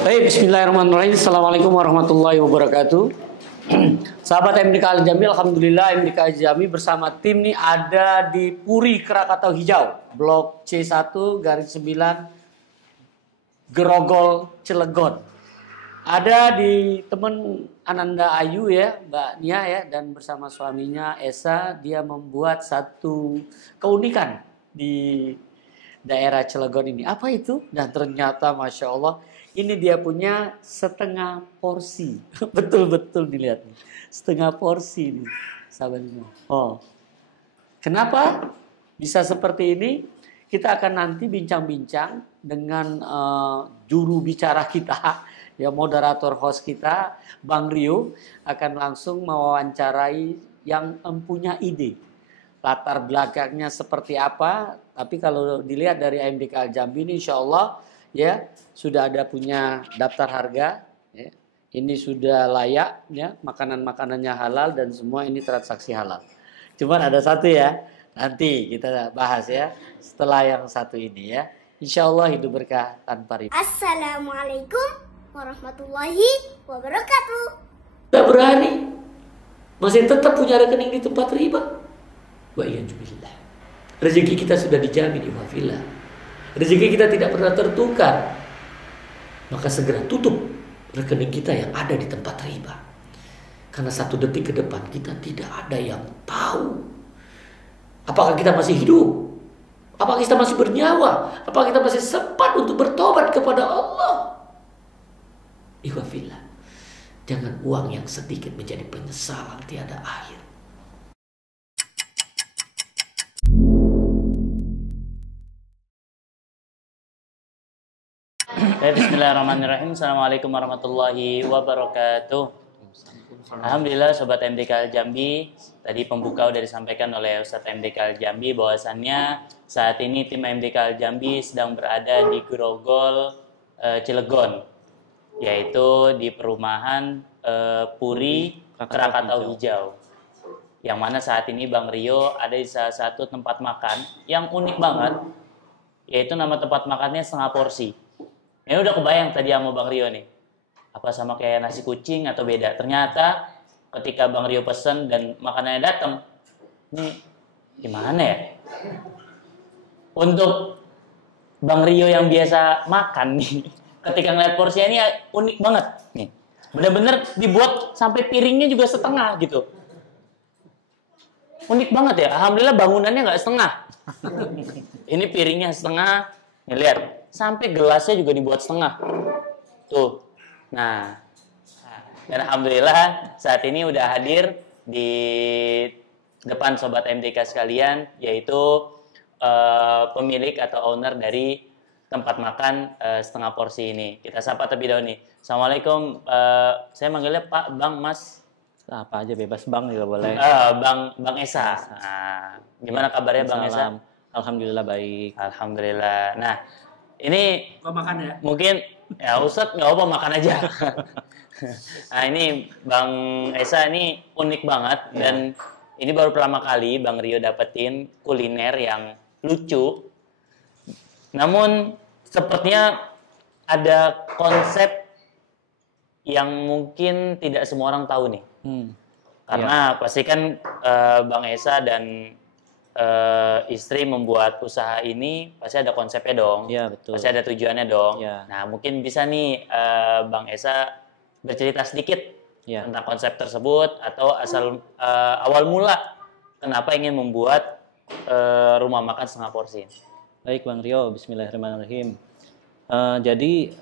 Baik, bismillahirrahmanirrahim. Assalamualaikum warahmatullahi wabarakatuh. Sahabat MDK Al Jambi, alhamdulillah MDK Al Jambi bersama tim nih ada di Puri Krakatau Hijau, Blok C1 garis 9 Grogol Cilegon. Ada di teman Ananda Ayu ya, Mbak Nia ya, dan bersama suaminya Esa, dia membuat satu keunikan di daerah Cilegon ini. Apa itu? Dan ternyata Masya Allah, ini dia punya setengah porsi. Betul-betul dilihat nih. Setengah porsi nih, sahabatnya. Oh, kenapa bisa seperti ini? Kita akan nanti bincang-bincang dengan juru bicara kita, ya moderator host kita, Bang Rio, akan langsung mewawancarai yang mempunyai ide. Latar belakangnya seperti apa? Tapi kalau dilihat dari MDK Al Jambi ini, insya Allah ya sudah ada punya daftar harga. Ya. Ini sudah layak, ya makanan-makanannya halal dan semua ini transaksi halal. Cuman ada satu ya, nanti kita bahas ya setelah yang satu ini ya. Insya Allah hidup berkah tanpa riba. Assalamualaikum warahmatullahi wabarakatuh. Tidak berani, masih tetap punya rekening di tempat riba. Wa iyyazubillah. Rezeki kita sudah dijamin iwafillah. Rezeki kita tidak pernah tertukar. Maka segera tutup rekening kita yang ada di tempat riba. Karena satu detik ke depan kita tidak ada yang tahu. Apakah kita masih hidup? Apakah kita masih bernyawa? Apakah kita masih sempat untuk bertobat kepada Allah? Iwafillah. Jangan uang yang sedikit menjadi penyesalan tiada akhir. Bismillahirrahmanirrahim. Assalamualaikum warahmatullahi wabarakatuh. Alhamdulillah Sobat MDK Al Jambi, tadi pembuka sudah disampaikan oleh Ustadz MDK Al Jambi bahwasannya saat ini tim MDK Al Jambi sedang berada di Grogol Cilegon, yaitu di perumahan Puri Krakatau Hijau. Yang mana saat ini Bang Rio ada di salah satu tempat makan yang unik banget, yaitu nama tempat makannya setengah porsi. Ini udah kebayang tadi sama Bang Rio nih. Apa sama kayak nasi kucing atau beda? Ternyata ketika Bang Rio pesen dan makanannya datang, ini gimana ya? Untuk Bang Rio yang biasa makan nih, ketika ngeliat porsinya ini unik banget nih. Bener-bener dibuat sampai piringnya juga setengah gitu. Unik banget ya. Alhamdulillah bangunannya nggak setengah. Ini piringnya setengah. Nih lihat. Sampai gelasnya juga dibuat setengah. Tuh. Nah. Dan alhamdulillah saat ini udah hadir di depan Sobat MDK sekalian, yaitu pemilik atau owner dari tempat makan setengah porsi ini. Kita sapa terlebih dahulu nih. Assalamualaikum. Saya manggilnya Pak, Bang, Mas. Apa aja bebas Bang juga boleh. Bang Esa. Nah, gimana kabarnya Bang Esa? Alhamdulillah baik. Alhamdulillah. Nah, ini makan ya? Mungkin ya Ustadz nggak apa makan aja. Nah ini Bang Esa ini unik banget dan ini baru pertama kali Bang Rio dapetin kuliner yang lucu. Namun sepertinya ada konsep yang mungkin tidak semua orang tahu nih. Karena pasti kan Bang Esa dan istri membuat usaha ini pasti ada konsepnya dong. Iya, betul. Pasti ada tujuannya dong. Ya. Nah, mungkin bisa nih Bang Esa bercerita sedikit tentang konsep tersebut atau awal mula kenapa ingin membuat rumah makan setengah porsi. Baik Bang Rio, bismillahirrahmanirrahim. Jadi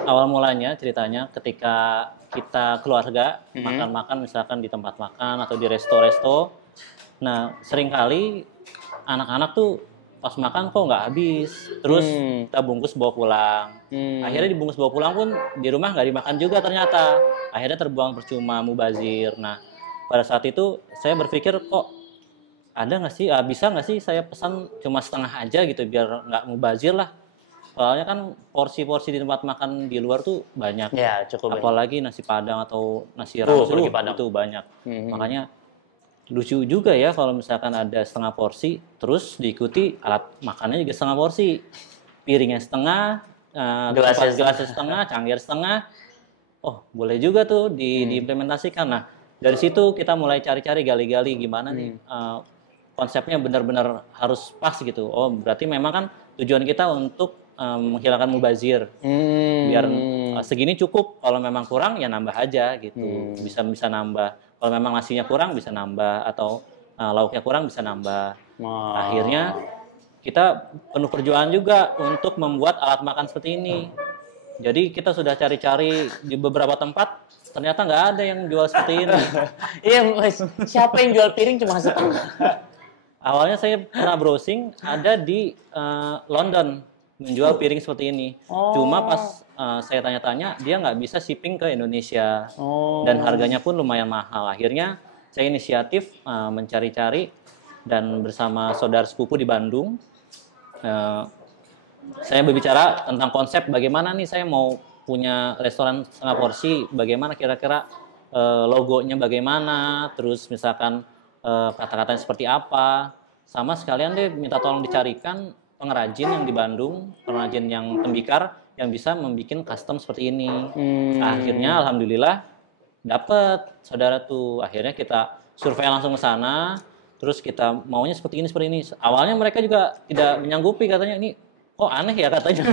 awal mulanya ceritanya ketika kita keluarga makan-makan misalkan di tempat makan atau di resto-resto. Nah, seringkali anak-anak tuh pas makan kok nggak habis, terus kita bungkus bawa pulang. Akhirnya dibungkus bawa pulang pun di rumah nggak dimakan juga ternyata. Akhirnya terbuang percuma, mubazir. Nah, pada saat itu saya berpikir kok ada nggak sih, bisa nggak sih saya pesan cuma setengah aja gitu biar nggak mubazir lah. Soalnya kan porsi-porsi di tempat makan di luar tuh banyak. Ya, cukup apalagi nasi padang atau nasi rames itu banyak. Makanya lucu juga ya kalau misalkan ada setengah porsi terus diikuti alat makannya juga setengah porsi, piringnya setengah, gelasnya setengah, cangkir setengah. Oh, boleh juga tuh diimplementasikan. Nah, dari situ kita mulai cari-cari, gali-gali gimana nih konsepnya benar-benar harus pas gitu. Oh, berarti memang kan tujuan kita untuk menghilangkan mubazir. Biar segini cukup. Kalau memang kurang ya nambah aja gitu. Bisa nambah. Kalau memang nasinya kurang bisa nambah, atau lauknya kurang bisa nambah. Akhirnya kita penuh perjuangan juga untuk membuat alat makan seperti ini. Jadi kita sudah cari-cari di beberapa tempat, ternyata nggak ada yang jual seperti ini. Iya, Mas. Siapa yang jual piring cuma setengah? Awalnya saya pernah browsing, ada di London menjual piring seperti ini. Cuma pas saya tanya-tanya, dia nggak bisa shipping ke Indonesia. Dan harganya pun lumayan mahal. Akhirnya saya inisiatif mencari-cari, dan bersama saudara sepupu di Bandung, saya berbicara tentang konsep bagaimana nih saya mau punya restoran setengah porsi, bagaimana kira-kira logonya bagaimana, terus misalkan kata-katanya seperti apa, sama sekalian deh minta tolong dicarikan pengrajin yang di Bandung, pengrajin yang tembikar yang bisa membuat custom seperti ini. Akhirnya alhamdulillah dapat saudara tuh, akhirnya kita survei langsung ke sana, terus kita maunya seperti ini. Awalnya mereka juga tidak menyanggupi, katanya ini kok aneh ya katanya.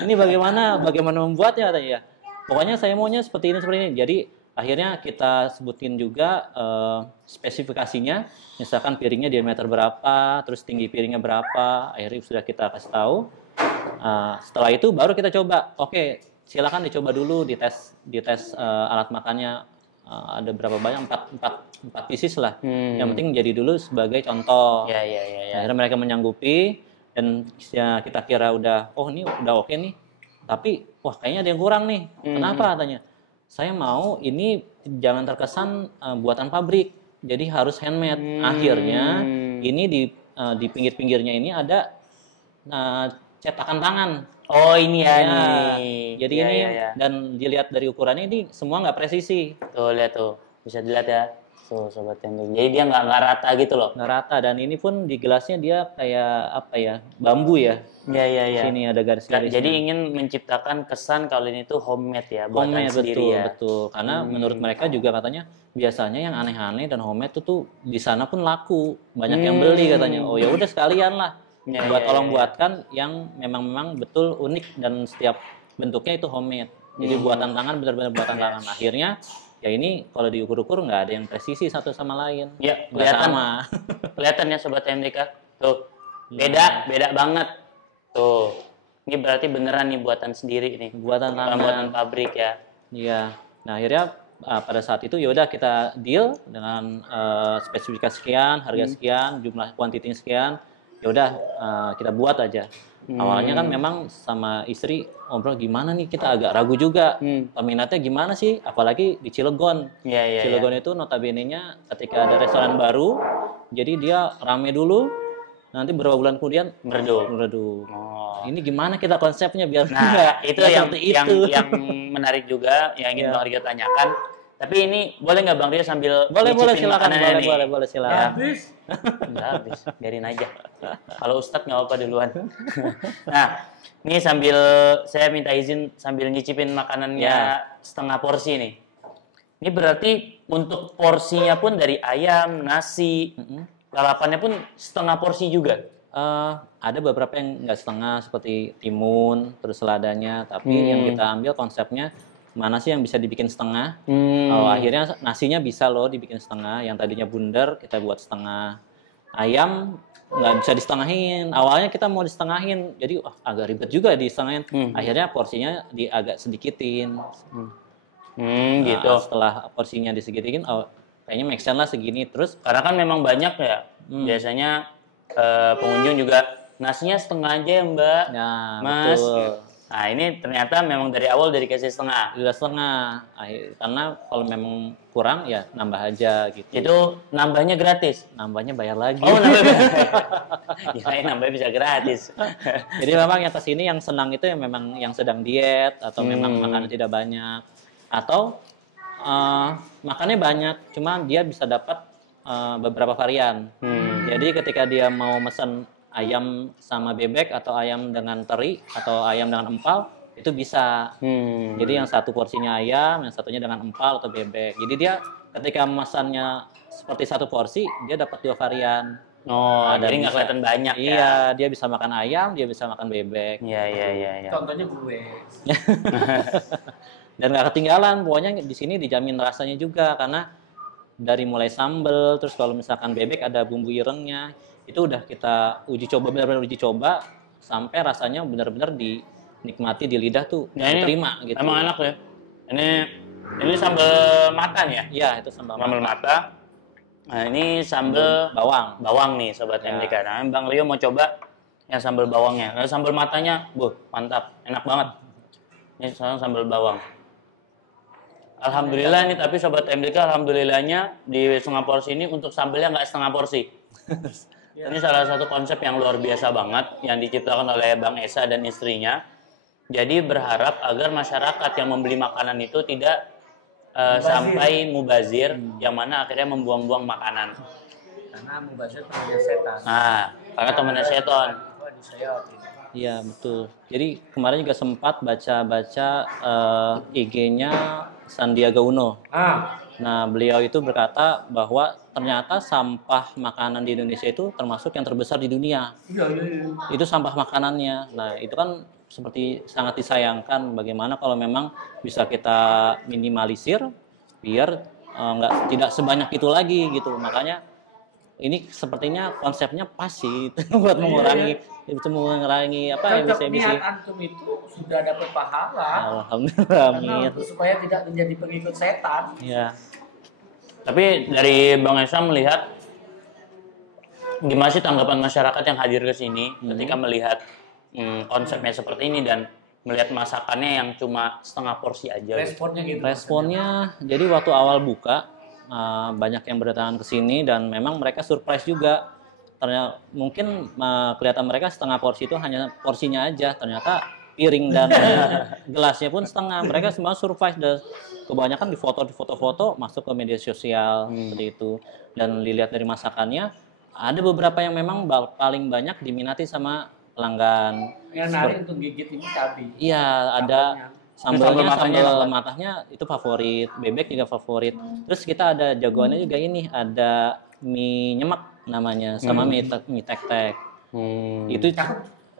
Ini bagaimana membuatnya katanya ya. Pokoknya saya maunya seperti ini. Jadi akhirnya kita sebutin juga spesifikasinya. Misalkan piringnya diameter berapa, terus tinggi piringnya berapa. Akhirnya sudah kita kasih tahu. Setelah itu baru kita coba. Oke, silakan dicoba dulu, dites alat makannya. Ada berapa banyak, 4 pieces lah. Yang penting jadi dulu sebagai contoh. Ya. Akhirnya mereka menyanggupi. Dan ya kita kira ini udah oke nih. Tapi wah kayaknya ada yang kurang nih. Kenapa katanya? Saya mau ini jangan terkesan buatan pabrik. Jadi harus handmade. Akhirnya ini di pinggir-pinggirnya ini ada cetakan tangan. Oh ini ya, Ya, nih. jadi ini dan dilihat dari ukurannya ini semua nggak presisi. Tuh lihat tuh, bisa dilihat ya. Tuh sobat Tending. Jadi dia nggak rata gitu loh. Nggak rata, dan ini pun di gelasnya dia kayak apa ya, bambu ya. Iya. Sini ada garis-garisnya. Jadi ingin menciptakan kesan kalau ini tuh homemade ya, buatan Homemade, sendiri ya. betul. Karena menurut mereka juga katanya biasanya yang aneh-aneh dan homemade itu tuh di sana pun laku, banyak yang beli katanya. Oh ya udah sekalian lah. Buatkan yang memang betul unik dan setiap bentuknya itu homemade. Jadi buatan tangan, benar-benar buatan tangan. Akhirnya ya ini kalau diukur-ukur nggak ada yang presisi satu sama lain. Ya, Nggak sama. Kelihatan ya sobat MDK. Tuh. Beda banget. Tuh. Ini berarti beneran nih buatan sendiri nih. Buatan tangan. Buatan pabrik ya. Iya. Nah, akhirnya pada saat itu ya udah kita deal dengan spesifikasi sekian, harga sekian, jumlah kuantitinya sekian. Ya udah kita buat aja. Awalnya kan memang sama istri ngobrol gimana nih, kita agak ragu juga. Peminatnya gimana sih? Apalagi di Cilegon. Iya. Cilegon itu notabene-nya ketika ada restoran baru, jadi dia rame dulu, nanti beberapa bulan kemudian meredup. Ini gimana kita konsepnya biar itu yang menarik juga yang ingin Bang Rio tanyakan. Tapi ini boleh nggak Bang Rio sambil boleh silakan, boleh silakan. Habis. Nggak habis, biarin aja. Kalau Ustadz nggak apa-apa duluan. Nah, ini sambil saya minta izin sambil nyicipin makanannya setengah porsi nih. Ini berarti untuk porsinya pun dari ayam, nasi, lalapannya pun setengah porsi juga. Ada beberapa yang nggak setengah seperti timun, terus seladanya. Tapi yang kita ambil konsepnya mana sih yang bisa dibikin setengah. Akhirnya nasinya bisa loh dibikin setengah. Yang tadinya bundar kita buat setengah. Ayam nggak bisa disetengahin. Awalnya kita mau disetengahin, jadi agak ribet juga disetengahin. Akhirnya porsinya agak sedikitin. Gitu. Setelah porsinya disegitin, kayaknya make sense lah segini. Terus karena kan memang banyak ya. Biasanya pengunjung juga nasinya setengah aja ya Mbak. Nah, Mas. betul. Nah ini ternyata memang dari awal dari kasih setengah. Sudah setengah. Karena kalau memang kurang ya nambah aja gitu. Itu nambahnya gratis? Nambahnya bayar lagi. Oh nambah. Ya nambahnya bisa gratis. Jadi memang yang kesini yang senang itu yang memang yang sedang diet atau memang makannya tidak banyak. Atau makannya banyak, cuma dia bisa dapat beberapa varian. Jadi ketika dia mau mesen ayam sama bebek atau ayam dengan teri atau ayam dengan empal itu bisa. Jadi yang satu porsinya ayam, yang satunya dengan empal atau bebek. Jadi dia ketika memesannya seperti satu porsi, dia dapat 2 varian. Oh, Ada jadi nggak bisa. kelihatan banyak ya. Iya, dia bisa makan ayam, dia bisa makan bebek. Iya. Contohnya gue. Dan nggak ketinggalan, pokoknya di sini dijamin rasanya juga karena dari mulai sambal, terus kalau misalkan bebek ada bumbu irengnya, itu udah kita uji coba, benar-benar uji coba sampai rasanya benar-benar dinikmati di lidah tuh, Ya, ini diterima gitu. Emang enak ya. Ini sambal mata nih ya? Iya, itu sambal Sambal mata. mata. Nah, ini sambal Bawang. bawang nih sobat Ya. MDK. Nah, Bang Rio mau coba yang sambal bawangnya. Nah, sambal matanya, mantap, enak banget. Ini sekarang sambal bawang. Alhamdulillah nih, tapi sobat MDK, alhamdulillahnya di setengah porsi ini untuk sambalnya nggak setengah porsi. Ini salah satu konsep yang luar biasa banget yang diciptakan oleh Bang Esa dan istrinya. Jadi berharap agar masyarakat yang membeli makanan itu tidak sampai mubazir, yang mana akhirnya membuang-buang makanan. Karena mubazir temannya setan. Nah, karena temannya seton. Iya, betul. Jadi kemarin juga sempat baca-baca IG-nya Sandiaga Uno. Nah, beliau itu berkata bahwa ternyata sampah makanan di Indonesia itu termasuk yang terbesar di dunia. Iya. Itu sampah makanannya. Nah, itu kan seperti sangat disayangkan bagaimana kalau memang bisa kita minimalisir biar tidak sebanyak itu lagi gitu. Makanya ini sepertinya konsepnya pas sih buat mengurangi emisi-emisi. Niat antum itu sudah dapat pahala. Alhamdulillah, Karena amin. supaya tidak menjadi pengikut setan. Ya, Tapi dari Bang Esa melihat gimana sih tanggapan masyarakat yang hadir ke sini ketika melihat konsepnya seperti ini dan melihat masakannya yang cuma setengah porsi aja. Responnya gitu. responnya jadi waktu awal buka banyak yang berdatangan ke sini dan memang mereka surprise juga. Ternyata mungkin kelihatan mereka setengah porsi itu hanya porsinya aja, ternyata piring dan gelasnya pun setengah. Mereka semua surprise dan kebanyakan di foto-foto masuk ke media sosial seperti itu. Dan dilihat dari masakannya ada beberapa yang memang paling banyak diminati sama pelanggan. Yang narik untuk gigit ini cabai. Iya, ada Sambal sambal matanya matanya itu favorit, bebek juga favorit. Terus kita ada jagoannya juga ini, ada mie nyemek namanya sama mie tek-tek.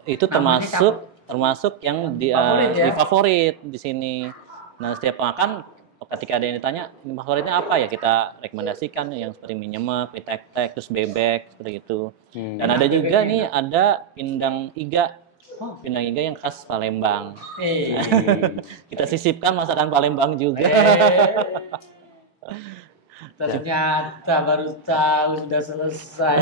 Itu termasuk yang Favorit ya? di favorit di sini. Nah, setiap makan ketika ada yang ditanya, ini favoritnya apa ya, kita rekomendasikan yang seperti mie nyemek, mie tek-tek, terus bebek seperti itu. Dan ada juga nih, ada pindang iga. Pindang iga yang khas Palembang. Kita sisipkan masakan Palembang juga. Ternyata baru tahu sudah selesai.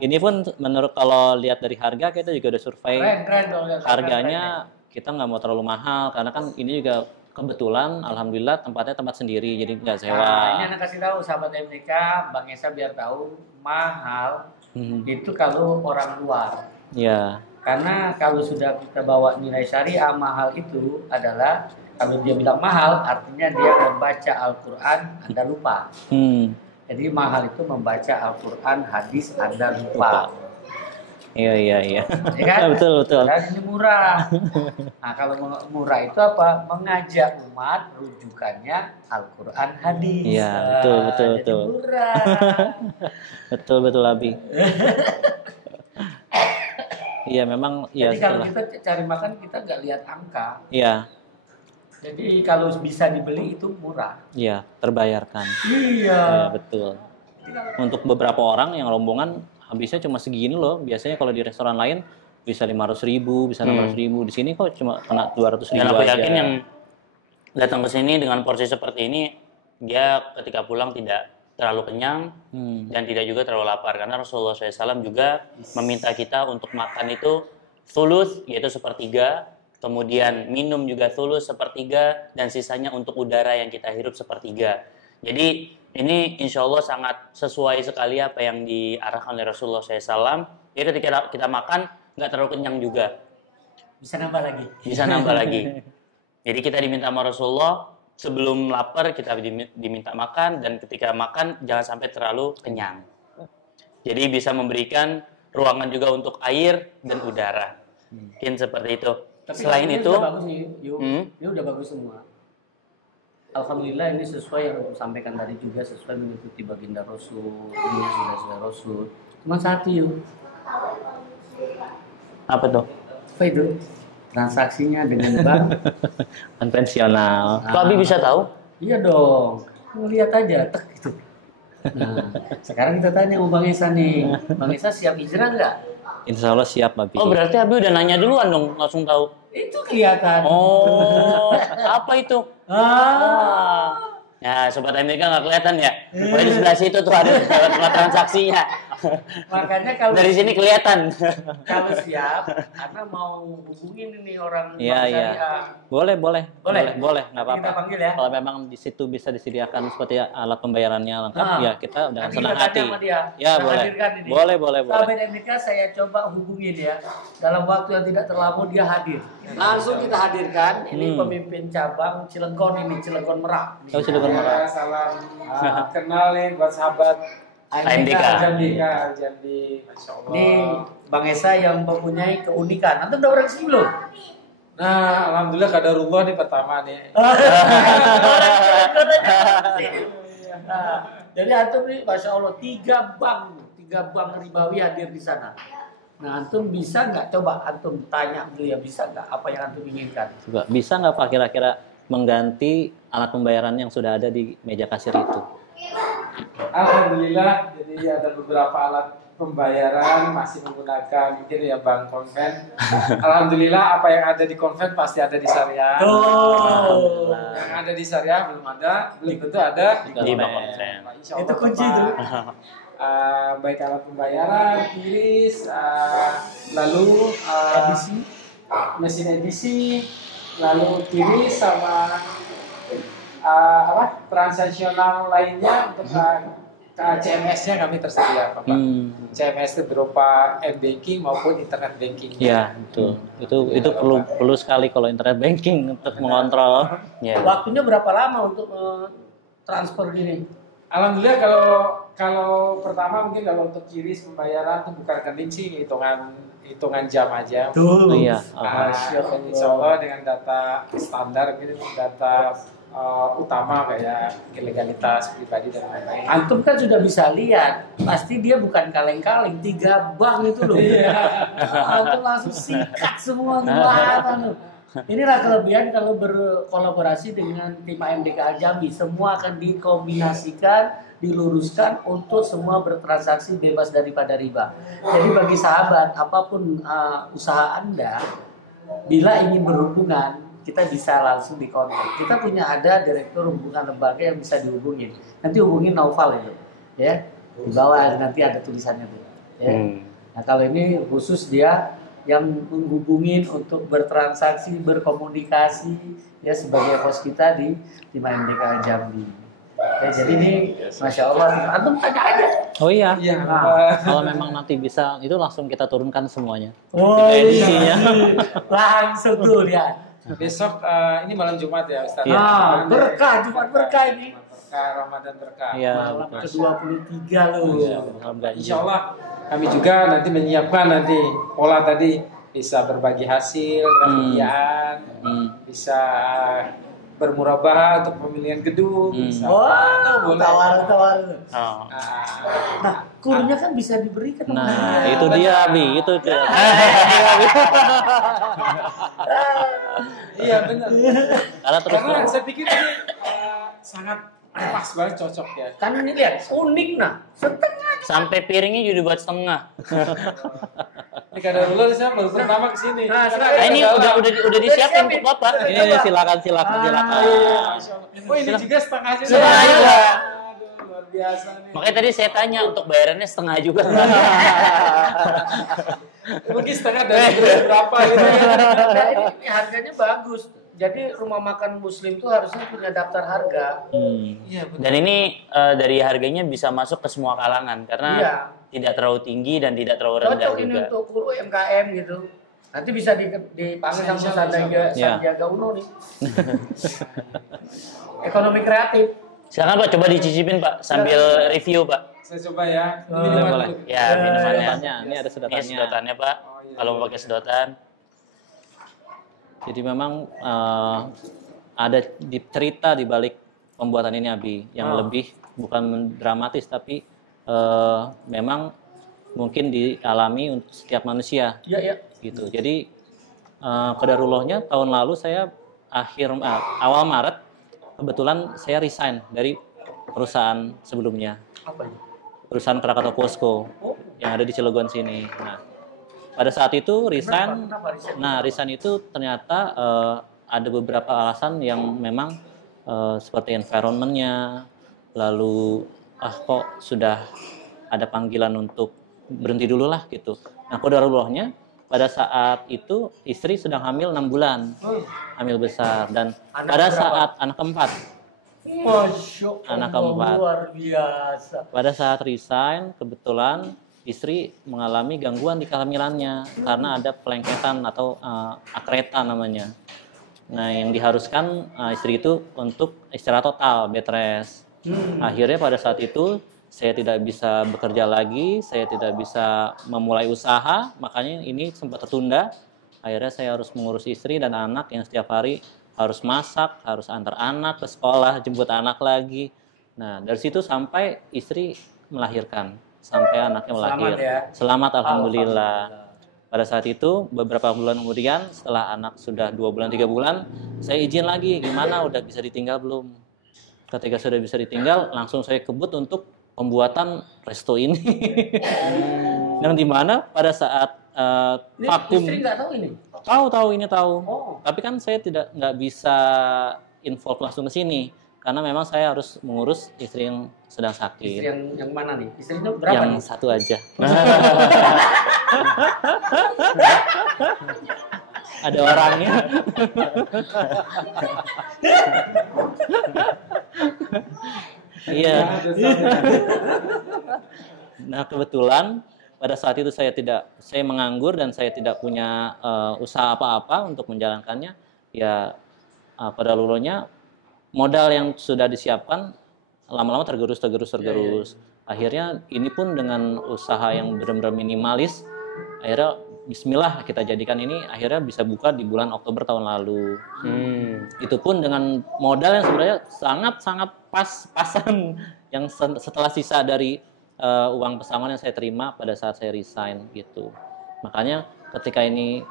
Ini pun menurut kalau lihat dari harga kita juga udah survei. Keren kalau lihat Harganya kita nggak mau terlalu mahal karena kan ini juga kebetulan alhamdulillah tempatnya tempat sendiri jadi nggak sewa. Nah, ini anak kasih tahu sahabat MDK, Bang Esa biar tahu mahal itu kalau orang luar. Ya. Karena kalau sudah kita bawa nilai syariah, mahal itu adalah kalau dia bilang mahal artinya dia membaca Al-Quran Anda lupa. Jadi mahal itu membaca Al-Quran, hadis Anda lupa. Iya. Ya kan? betul. Dan ini murah. Nah kalau murah itu apa? Mengajak umat rujukannya Al-Quran, hadis. Iya, betul. Jadi murah. betul Abi. Iya memang Jadi ya kalau setelah. kita cari makan kita nggak lihat angka. Iya, Jadi kalau bisa dibeli itu murah. iya terbayarkan. Iya. Iya betul. Untuk beberapa orang yang rombongan habisnya cuma segini loh. Biasanya kalau di restoran lain bisa 500.000, bisa 600.000. Di sini kok cuma kena 200.000 Dan aku aja. yakin yang datang ke sini dengan porsi seperti ini, dia ketika pulang tidak terlalu kenyang dan tidak juga terlalu lapar. Karena Rasulullah SAW juga meminta kita untuk makan itu thuluth, yaitu sepertiga, kemudian minum juga thuluth, sepertiga, dan sisanya untuk udara yang kita hirup sepertiga. Jadi ini insya Allah sangat sesuai sekali apa yang diarahkan oleh Rasulullah SAW. Jadi ketika kita makan, nggak terlalu kenyang juga. Bisa nambah lagi. Bisa nambah lagi. Jadi kita diminta sama Rasulullah, sebelum lapar kita diminta makan, dan ketika makan jangan sampai terlalu kenyang. Jadi bisa memberikan ruangan juga untuk air dan udara. Mungkin seperti itu. Tapi Selain ini itu, udah bagus nih, ini udah bagus semua. Alhamdulillah ini sesuai yang aku sampaikan tadi juga, sesuai mengikuti baginda Rasul, ini sudah Rasul. Cuma satu yuk. apa tuh? Apa itu? Transaksinya dengan bank. Konvensional. Kok Abi bisa tahu? Iya dong. Lihat aja, tek gitu. Nah, sekarang kita tanya sama Bang Esa nih. Bang Esa siap hijrah nggak? Insya Allah siap, Abi. Oh, berarti Abi udah nanya duluan dong, langsung tahu. Itu kelihatan. Oh, apa itu? Ah. Ya, Sobat Amerika nggak kelihatan ya? Pokoknya di sebelah situ tuh ada tempat transaksinya. Makanya kalau Dari sini kelihatan. kalau siap, karena mau hubungin ini orang Iya, Bank iya. Syariah. Boleh, Boleh? nggak apa-apa. Kita panggil ya. Kalau memang di situ bisa disediakan seperti alat pembayarannya lengkap, Ah. ya kita dengan Nanti senang kita hati. tanya sama dia. Ya, Kita boleh. hadirkan ini. Boleh. Sahabat MDK saya coba hubungin ya. Dalam waktu yang tidak terlalu dia hadir. Langsung kita hadirkan. Ini pemimpin cabang Cilegon ini, Cilegon Merak. Oh, Cilegon Merak. Salam kenal nih buat sahabat AMDK. Jambi, Masya Allah. Ini Bang Esa yang mempunyai keunikan. Antum udah orang sini belum? Nah, alhamdulillah kadarullah nih pertama nih. Nah, jadi antum nih, masya Allah, 3 bank ribawi hadir di sana. Nah, antum bisa nggak? Coba antum tanya beliau bisa nggak apa yang antum inginkan? Juga bisa nggak Pak kira-kira mengganti alat pembayaran yang sudah ada di meja kasir itu? Alhamdulillah, jadi ada beberapa alat pembayaran masih menggunakan mungkin ya bank konven. Alhamdulillah apa yang ada di konven pasti ada di syariah. Tuh. Yang ada di syariah belum tentu ada Di Bank Konven. Nah, insya Allah Itu kunci Bapak, itu. baik alat pembayaran, kiris, lalu mesin edisi, lalu kiris sama transaksional lainnya untuk CMS-nya kami tersedia, Bapak. CMS itu berupa m-banking maupun internet banking. Iya, betul. Itu perlu sekali kalau internet banking untuk mengontrol. Ya. Waktunya berapa lama untuk transfer gini? Alhamdulillah kalau pertama mungkin kalau untuk kiris pembayaran itu bukan rekening sih hitungan jam aja. Tuh. Iya. Insya Allah dengan data standar gitu, data utama kayak legalitas pribadi dan lain-lain. Antum kan sudah bisa lihat, pasti dia bukan kaleng-kaleng, 3 bank itu loh. Antum langsung sikat semua gimana loh. Inilah kelebihan kalau berkolaborasi dengan tim AMDK Jambi, semua akan dikombinasikan, diluruskan untuk semua bertransaksi bebas daripada riba. Jadi bagi sahabat, apapun usaha Anda, bila ingin berhubungan, kita bisa langsung dikontak. Kita punya ada direktur hubungan lembaga yang bisa dihubungin. Nanti hubungin Naufal itu, ya. Di bawah nanti ada tulisannya tuh. Ya. Nah kalau ini khusus dia yang menghubungin untuk bertransaksi, berkomunikasi, ya sebagai host kita di tim AMDK Jambi. Ya, jadi ini, masya Allah, antum tanya aja. Oh iya. Iya. Kalau memang nanti bisa, itu langsung kita turunkan semuanya. Oh Edisinya. langsung tuh dia. Besok ini malam Jumat ya Ustaz. Iya. Nah, berkah, Jumat berkah ini. Berkah Ramadan berkah. Iya. Malam betul. ke-23 loh. Iya, malam gaji. Insya Allah kami juga nanti menyiapkan nanti pola tadi bisa berbagi hasil, kemudian bisa bermurabah untuk pemilihan gedung. Bisa. Wah, boleh. tawar. Oh. Nah, kurnya kan bisa diberikan. Nah, itu dia, Bi. Itu dia. Iya benar. Karena Karena saya pikir ini sangat pas banget, cocok ya. Kan ini lihat, unik nah. Setengah. Sampai piringnya juga buat setengah. Ini kadarullah saya baru pertama kesini. Nah, Nah, ini udah disiapin untuk Bapak. ini silakan. Oh ini juga setengah aja. Setengah juga. Aduh, luar biasa nih. Makanya tadi saya tanya untuk bayarannya setengah juga. Mungkin setengah dari berapa gitu ya. Nah, ini harganya bagus. Jadi rumah makan muslim tuh harusnya punya daftar harga. Iya benar. Dan ini dari harganya bisa masuk ke semua kalangan karena Iya. tidak terlalu tinggi dan tidak terlalu rendah Cocok ini juga. untuk UMKM gitu. Nanti bisa dipanggil sama Sandiaga Uno nih. Ekonomi kreatif. Silakan Pak, coba dicicipin Pak sambil review Pak. Saya coba ya. Ini Oh, minuman boleh. dulu. Ya, minumannya. Sedotannya, ini ada Ini sedotannya. sedotannya Pak. Oh, iya, Kalau mau pakai sedotan. Jadi memang ada cerita di balik pembuatan ini Abi yang lebih bukan dramatis tapi memang mungkin dialami untuk setiap manusia Iya, iya. gitu. Jadi qadarullahnya tahun lalu saya awal Maret kebetulan saya resign dari perusahaan sebelumnya, Apa ini? perusahaan Krakatau Posko yang ada di Cilegon sini. Nah, pada saat itu resign. Kenapa riset? Nah, resign itu ternyata ada beberapa alasan yang memang seperti environment-nya, lalu kok sudah ada panggilan untuk berhenti dulu lah gitu. Nah, qadarullahnya pada saat itu istri sedang hamil 6 bulan, hamil besar, dan Anak pada berapa? saat anak keempat, Masya Anak Allah, keempat. luar biasa. pada saat resign kebetulan istri mengalami gangguan di kehamilannya karena ada pelengketan atau akreta namanya. Nah, yang diharuskan istri itu untuk istirahat total, bed rest. Akhirnya pada saat itu saya tidak bisa bekerja lagi, saya tidak bisa memulai usaha, makanya ini sempat tertunda. Akhirnya saya harus mengurus istri dan anak yang setiap hari harus masak, harus antar anak ke sekolah, jemput anak lagi. Nah, dari situ sampai istri melahirkan, sampai anaknya melahir. Selamat ya. Selamat, alhamdulillah. Pada saat itu, beberapa bulan kemudian, setelah anak sudah 2 bulan, 3 bulan, saya izin lagi, gimana, udah bisa ditinggal belum? Ketika sudah bisa ditinggal, langsung saya kebut untuk pembuatan resto ini. Yang dimana pada saat Ini vakum, istri nggak tahu ini? tahu ini tahu. Oh. Tapi kan saya nggak bisa involve langsung ke sini, karena memang saya harus mengurus istri yang sedang Istri sakit. yang mana nih? Istrinya berapa Yang nih? satu aja. Ada orangnya. Iya. Nah, kebetulan pada saat itu saya menganggur dan saya tidak punya usaha apa-apa untuk menjalankannya. Ya, pada lulunya modal yang sudah disiapkan lama-lama tergerus. Akhirnya ini pun dengan usaha yang benar-benar minimalis, akhirnya bismillah kita jadikan ini, akhirnya bisa buka di bulan Oktober tahun lalu. Itu pun dengan modal yang sebenarnya sangat-sangat pas-pasan yang setelah sisa dari uang pesangon yang saya terima pada saat saya resign gitu. Makanya ketika ini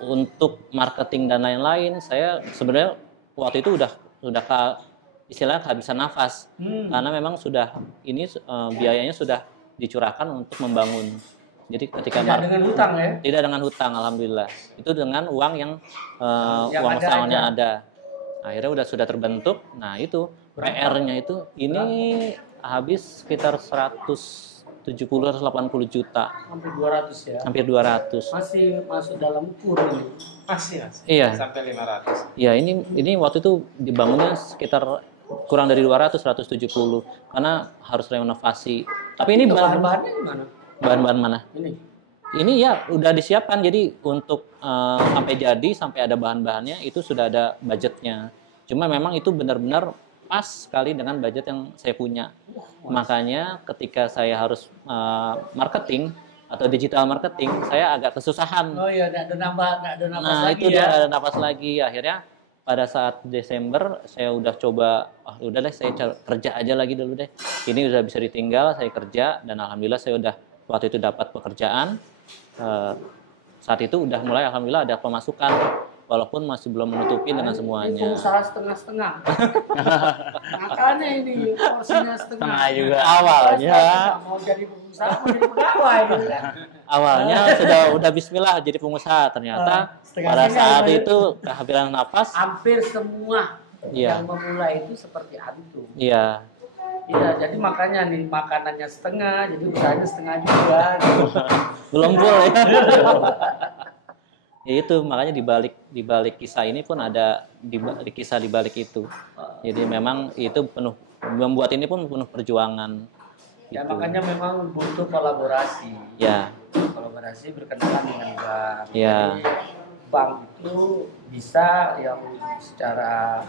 untuk marketing dan lain-lain, saya sebenarnya waktu itu udah istilahnya kehabisan nafas, karena memang sudah ini biayanya sudah dicurahkan untuk membangun. Jadi ketika Tidak dengan hutang ya? Tidak dengan hutang, alhamdulillah. Itu dengan uang yang Yang uang ada pesangonnya aja. ada. Akhirnya sudah terbentuk. Nah, itu PR-nya itu ini habis sekitar 170-180 juta, Hampir 200 ya? hampir 200. Masih masuk dalam kurun. Masih, Mas. Iya. Sampai 500. Ya, ini waktu itu dibangunnya sekitar kurang dari 200, 170 karena harus renovasi. Tapi ini Bahan-bahannya gimana? bahan-bahan mana? Ini. Ini ya udah disiapkan, jadi untuk sampai ada bahan-bahannya itu sudah ada budgetnya. Cuma memang itu benar-benar pas sekali dengan budget yang saya punya. Makanya ketika saya harus marketing atau digital marketing, saya agak kesusahan. Oh iya, nggak ada napas Nah, lagi itu ya? dia ada napas lagi. Akhirnya pada saat Desember saya udah coba, udah deh saya kerja aja lagi dulu deh. Ini udah bisa ditinggal, saya kerja dan alhamdulillah saya udah waktu itu dapat pekerjaan. Saat itu udah mulai alhamdulillah ada pemasukan, walaupun masih belum menutupi dengan Ini semuanya. pengusaha setengah-setengah. Makanya ini porsinya setengah. Setengah juga. Awalnya Nggak mau jadi pengusaha, mau jadi pegawai gitu kan. awalnya udah bismillah jadi pengusaha, ternyata setengah pada setengah saat ya. itu kehabisan nafas. Hampir semua Iya. yang memulai itu seperti antum. Iya. Iya, jadi makanya nih makanannya setengah, jadi usahanya setengah juga. Gitu. Belum full ya. Ya itu makanya di balik kisah ini pun ada kisah di balik itu. Jadi memang itu penuh, membuat ini pun penuh perjuangan. Ya Gitu. makanya memang butuh kolaborasi. Ya, Kolaborasi berkenalan dengan bank. Ya. Jadi bank itu bisa yang secara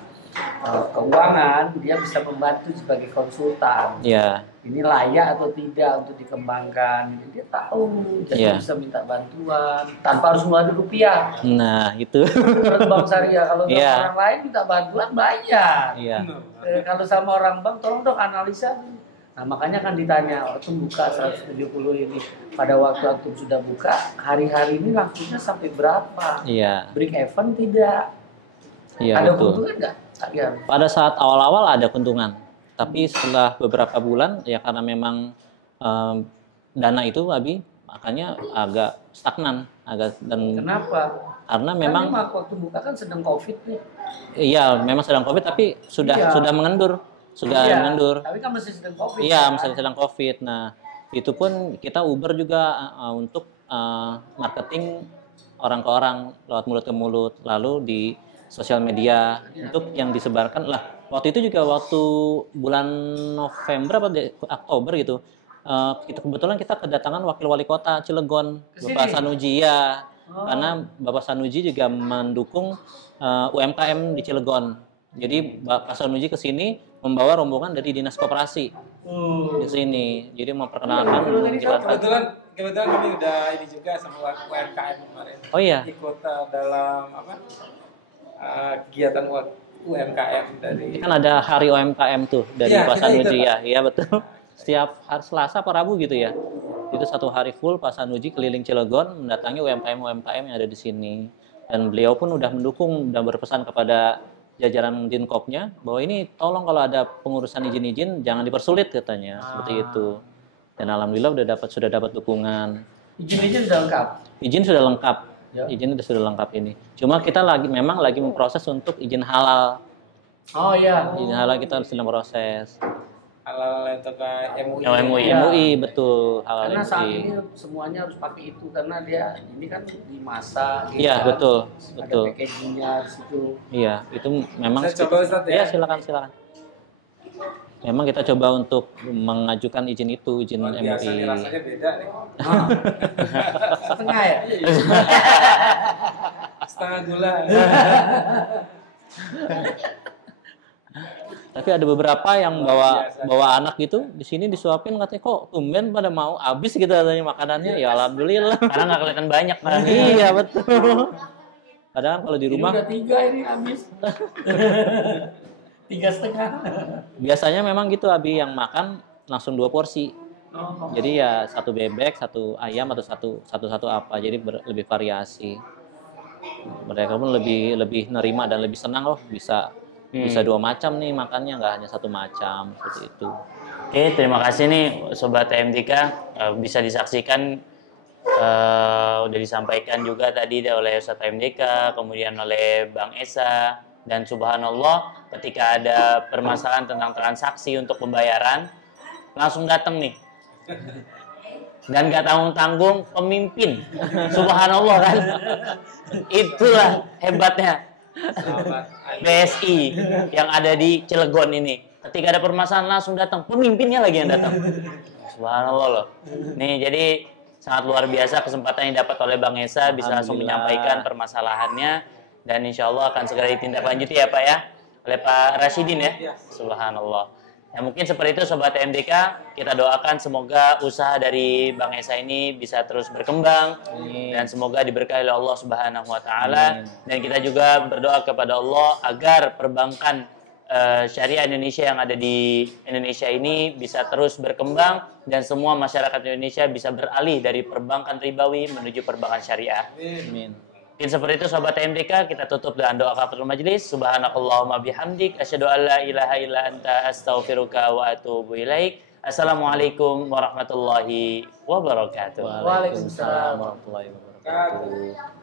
keuangan, dia bisa membantu sebagai konsultan. Iya. Ini layak atau tidak untuk dikembangkan. Dia tahu, jadi bisa minta bantuan tanpa harus ngeluarin rupiah. Nah, itu. Menurut Bank Syariah, kalau sama orang lain minta bantuan bayar. Iya. Kalau sama orang bank, tolong dong analisa. Nah, makanya kan ditanya, waktu buka 170 ini, pada waktu antum sudah buka, hari-hari ini langsungnya sampai berapa? Iya. Break even tidak? Iya, Ada betul. keuntungan nggak? Ya. Pada saat awal-awal ada keuntungan, tapi setelah beberapa bulan ya karena memang dana itu Abi makanya agak stagnan, Kenapa? karena memang waktu buka kan sedang COVID nih. iya memang sedang COVID tapi sudah mengendur, mengendur. Tapi kan masih sedang COVID. Iya, kan? masih sedang COVID. Nah, itu pun kita Uber juga untuk marketing orang ke orang lewat mulut ke mulut, lalu di sosial media untuk yang disebarkan lah. Waktu itu juga waktu bulan November atau Oktober gitu, kebetulan kita kedatangan wakil wali kota Cilegon, Bapak Sanuji ya, karena Bapak Sanuji juga mendukung UMKM di Cilegon. Jadi Bapak Sanuji ke sini membawa rombongan dari dinas koperasi di sini. Jadi memperkenalkan kebetulan kami udah ini juga sama UMKM kemarin. Oh iya. Ikut dalam kegiatan UMKM dari. Kan ada hari UMKM tuh dari Pak Sanuji ya. Iya betul. Setiap hari Selasa atau Rabu gitu ya. Itu satu hari full Pak Sanuji keliling Cilegon mendatangi UMKM yang ada di sini. Dan beliau pun udah mendukung dan berpesan kepada jajaran Dinkopnya bahwa ini tolong kalau ada pengurusan izin-izin jangan dipersulit katanya, seperti itu. Dan alhamdulillah sudah dapat dukungan. Izin sudah lengkap. Izin sudah lengkap. Ya. Izin sudah lengkap ini. Cuma kita memang lagi memproses untuk izin halal. Oh iya. Izin halal kita sedang proses. Halal untuk MUI. MUI, Ya. MUI betul halal Karena saat MUI. ini semuanya harus pakai itu karena dia ini kan dimasak. Gitu Iya kan. betul, Ada betul. packagingnya di situ. Iya itu memang. Saya coba Ustaz ya. Iya silakan. Memang kita coba untuk mengajukan izin itu, izin Luar biasa nih, MUI. rasanya beda nih. Setengah ya. Setengah gula. Tapi ada beberapa yang bawa anak gitu di sini disuapin katanya kok tumben pada mau habis gitu katanya makanannya. Ya alhamdulillah. Karena nggak kelihatan banyak kan. Iya betul. Padahal kalau di Ini rumah udah 3 ini habis. 3,5. biasanya memang gitu Abi yang makan langsung 2 porsi. Oh. Jadi ya 1 bebek, 1 ayam atau satu apa. Jadi lebih variasi. Mereka pun lebih nerima dan lebih senang loh bisa 2 macam nih makannya nggak hanya 1 macam seperti itu. Oke, terima kasih nih Sobat TMDK. Bisa disaksikan udah disampaikan juga tadi oleh Ustaz TMDK, kemudian oleh Bang Esa, dan subhanallah ketika ada permasalahan tentang transaksi untuk pembayaran langsung datang nih. Dan gak tanggung-tanggung pemimpin. Subhanallah kan. Itulah hebatnya BSI yang ada di Cilegon ini. Ketika ada permasalahan langsung datang, pemimpinnya lagi yang datang. Subhanallah loh. Nih jadi sangat luar biasa kesempatan yang dapat oleh Bang Esa bisa langsung menyampaikan permasalahannya dan insya Allah akan segera ditindaklanjuti ya Pak ya oleh Pak Rasyidin ya. Subhanallah. Ya mungkin seperti itu Sobat TMDK, kita doakan semoga usaha dari Bang Esa ini bisa terus berkembang. Amin. Dan semoga diberkahi oleh Allah Subhanahu wa taala. Dan kita juga berdoa kepada Allah agar perbankan syariah Indonesia yang ada di Indonesia ini bisa terus berkembang dan semua masyarakat Indonesia bisa beralih dari perbankan ribawi menuju perbankan syariah. Amin. Mungkin seperti itu Sobat TMDK, kita tutup dengan doa kafaratul majlis. Subhanakallahumma bihamdik asyhadu an la ilaha illa anta astaghfiruka wa atubu ilaik. Assalamualaikum warahmatullahi wabarakatuh. Waalaikumsalam warahmatullahi wabarakatuh.